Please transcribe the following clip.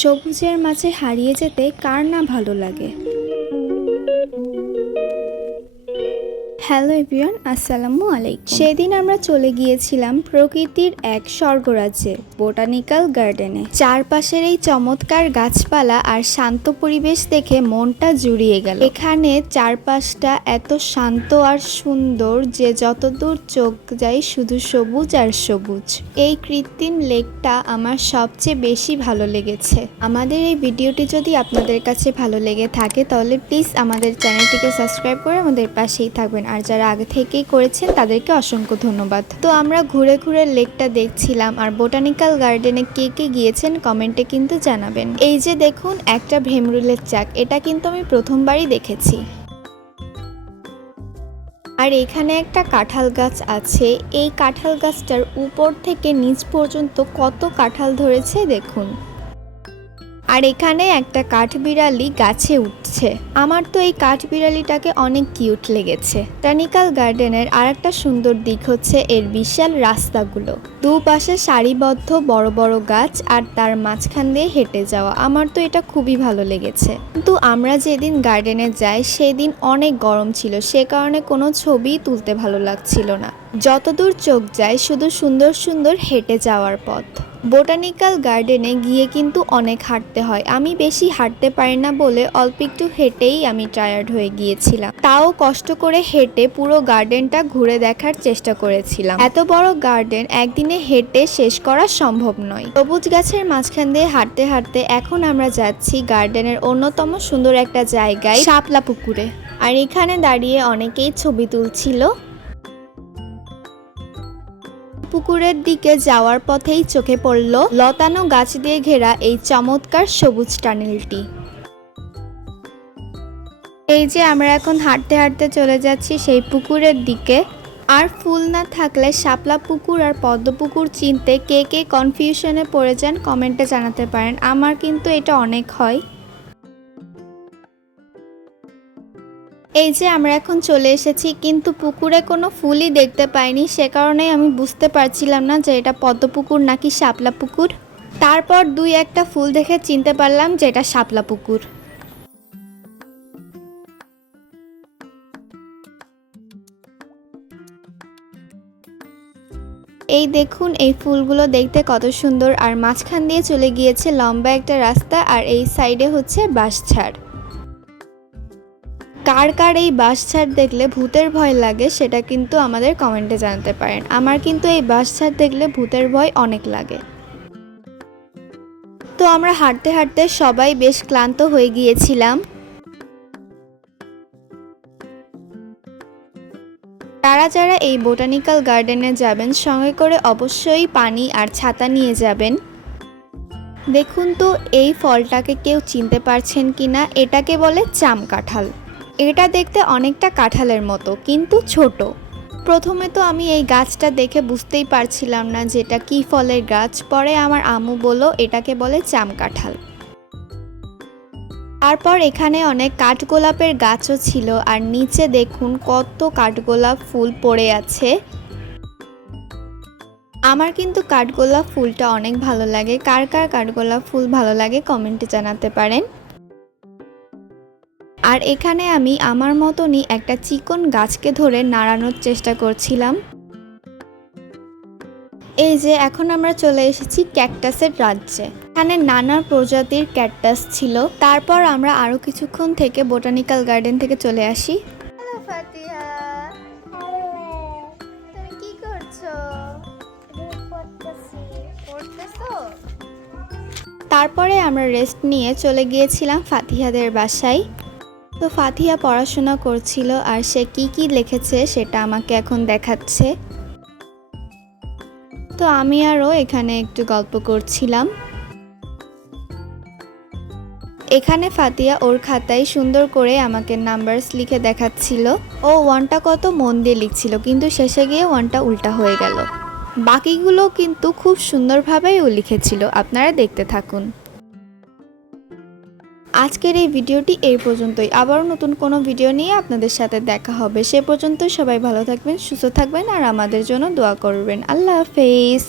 সবুজের মাঝে হারিয়ে যেতে কার না ভালো লাগে। হ্যালো এভরিওয়ান, আসসালামু আলাইকুম। সেদিন আমরা চলে গিয়েছিলাম প্রকৃতির এক স্বর্গরাজ্যে, বোটানিক্যাল গার্ডেনে। চারপাশের এই চমৎকার গাছপালা আর শান্ত পরিবেশ দেখে মনটা জুড়িয়ে গেল। এখানে চারপাশটা এত শান্ত আর সুন্দর যে যতদূর চোখ যায় শুধু সবুজ আর সবুজ। এই কৃত্রিম লেকটা আমার সবচেয়ে বেশি ভালো লেগেছে। আমাদের এই ভিডিওটি যদি আপনাদের কাছে ভালো লেগে থাকে তাহলে প্লিজ আমাদের চ্যানেলটিকে সাবস্ক্রাইব করে আমাদের পাশেই থাকবেন। আর যারা আগে থেকেই করেছেন তাদেরকে অসংখ্য ধন্যবাদ। তো আমরা ঘুরে ঘুরে লেকটা দেখছিলাম। আর বোটানিক্যাল গার্ডেনে কে কে গিয়েছেন কমেন্টে কিন্তু জানাবেন। এই যে দেখুন একটা ভেমরুলের চাক, এটা কিন্তু আমি প্রথমবারই দেখেছি। আর এখানে একটা কাঁঠাল গাছ আছে। এই কাঁঠাল গাছটার উপর থেকে নিচ পর্যন্ত কত কাঁঠাল ধরেছে দেখুন। আর এখানে একটা কাঠবিড়ালি গাছে উঠছে। আমার তো এই কাঠবিড়ালিটাকে অনেক কিউট লেগেছে। বোটানিক্যাল গার্ডেনের আর একটা সুন্দর দিক হচ্ছে এর বিশাল রাস্তাগুলো, দুপাশে সারিবদ্ধ বড় বড় গাছ আর তার মাঝখান দিয়ে হেঁটে যাওয়া। আমার তো এটা খুবই ভালো লেগেছে। কিন্তু আমরা যেদিন গার্ডেনে যাই সেদিন অনেক গরম ছিল, সে কারণে কোনো ছবি তুলতে ভালো লাগছিল না। যতদূর চোখ যায় শুধু সুন্দর সুন্দর হেঁটে যাওয়ার পথ। বোটানিক্যাল গার্ডেনে গিয়ে কিন্তু অনেক হাঁটতে হয়। আমি বেশি হাঁটতে পারি না বলে অল্প একটু হেঁটেই আমি টায়ার্ড হয়ে গিয়েছিলাম। তাও কষ্ট করে হেঁটে পুরো গার্ডেনটা ঘুরে দেখার চেষ্টা করেছিলাম। এত বড় গার্ডেন একদিনে হেঁটে শেষ করা সম্ভব নয়। সবুজ গাছের মাঝখান দিয়ে হাঁটতে হাঁটতে এখন আমরা যাচ্ছি গার্ডেনের অন্যতম সুন্দর একটা জায়গায়, শাপলা পুকুরে। আর এখানে দাঁড়িয়ে অনেকেই ছবি তুলছিল। পুকুরের দিকে যাওয়ার পথেই চোখে পড়ল লতানো গাছ দিয়ে ঘেরা এই চমৎকার সবুজ টানেলটি। এই যে আমরা এখন হাঁটতে হাঁটতে চলে যাচ্ছি সেই পুকুরের দিকে। আর ফুল না থাকলে শাপলা পুকুর আর পদ্ম পুকুর চিনতে কে কে কনফিউশনে পড়ে যান কমেন্টে জানাতে পারেন। আমার কিন্তু এটা অনেক হয়। এই যে আমরা এখন চলে এসেছি, কিন্তু পুকুরে কোনো ফুলই দেখতে পাইনি, সে কারণে আমি বুঝতে পারছিলাম না যে এটা পদ্ম পুকুর নাকি শাপলা পুকুর। তারপর দুই একটা ফুল দেখে চিনতে পারলাম যে এটা শাপলা পুকুর। এই দেখুন এই ফুলগুলো দেখতে কত সুন্দর। আর মাঝখান দিয়ে চলে গিয়েছে লম্বা একটা রাস্তা, আর এই সাইডে হচ্ছে বাঁশঝাড়। কার কার এই বাঁশঝাড় দেখলে ভূতের ভয় লাগে সেটা কিন্তু আমাদের কমেন্টে জানাতে পারেন। আমার কিন্তু এই বাঁশঝাড় দেখলে ভূতের ভয় অনেক লাগে। তো আমরা হাঁটতে হাঁটতে সবাই বেশ ক্লান্ত হয়ে গিয়েছিলাম। যারা যারা এই বোটানিক্যাল গার্ডেনে যাবেন সঙ্গে করে অবশ্যই পানি আর ছাতা নিয়ে যাবেন। দেখুন তো এই ফলটাকে কেউ চিনতে পারছেন কিনা, এটাকে বলে চাম কাঁঠাল। এটা দেখতে অনেকটা কাঁঠালের মতো কিন্তু ছোট। প্রথমে তো আমি এই গাছটা দেখে বুঝতেই পারছিলাম না যে এটা কী ফলের গাছ। পরে আমার আম্মু বলল এটাকে বলে চাম কাঁঠাল। তারপর এখানে অনেক কাঠগোলাপের গাছও ছিল। আর নিচে দেখুন কত কাঠগোলাপ ফুল পড়ে আছে। আমার কিন্তু কাঠগোলাপ ফুলটা অনেক ভালো লাগে। কার কার কাঠগোলাপ ফুল ভালো লাগে কমেন্টে জানাতে পারেন। আর এখানে আমি আমার মতনই একটা চিকন গাছকে ধরে নাড়ানোর চেষ্টা করছিলাম। এই যে এখন আমরা চলে এসেছি ক্যাকটাসের রাজ্যে। এখানে নানা প্রজাতির ক্যাকটাস ছিল। তারপর আমরা আরো কিছুক্ষণ থেকে বোটানিক্যাল গার্ডেন থেকে চলে আসি। হ্যালো ফাতিহা, তুমি কি করছো? পড়তেছো? তারপরে আমরা রেস্ট নিয়ে চলে গিয়েছিলাম ফাতিহাদের বাসায়। তো ফাতিহা পড়াশোনা করছিল আর সে কি কি লিখেছে সেটা আমাকে এখন দেখাচ্ছে। তো আমি আরও এখানে একটু গল্প করছিলাম। এখানে ফাতিহা ওর খাতায় সুন্দর করে আমাকে নাম্বারস লিখে দেখাচ্ছিল। ও ওয়ানটা কত মন দিয়ে লিখছিল, কিন্তু শেষে গিয়ে ওয়ানটা উল্টা হয়ে গেল। বাকিগুলো কিন্তু খুব সুন্দরভাবেই ও লিখেছিল। আপনারা দেখতে থাকুন। আজকের এই ভিডিওটি এই পর্যন্তই। আবারও নতুন কোনো ভিডিও নিয়ে আপনাদের সাথে দেখা হবে। সে পর্যন্ত সবাই ভালো থাকবেন, সুস্থ থাকবেন আর আমাদের জন্য দোয়া করবেন। আল্লাহ হাফেজ।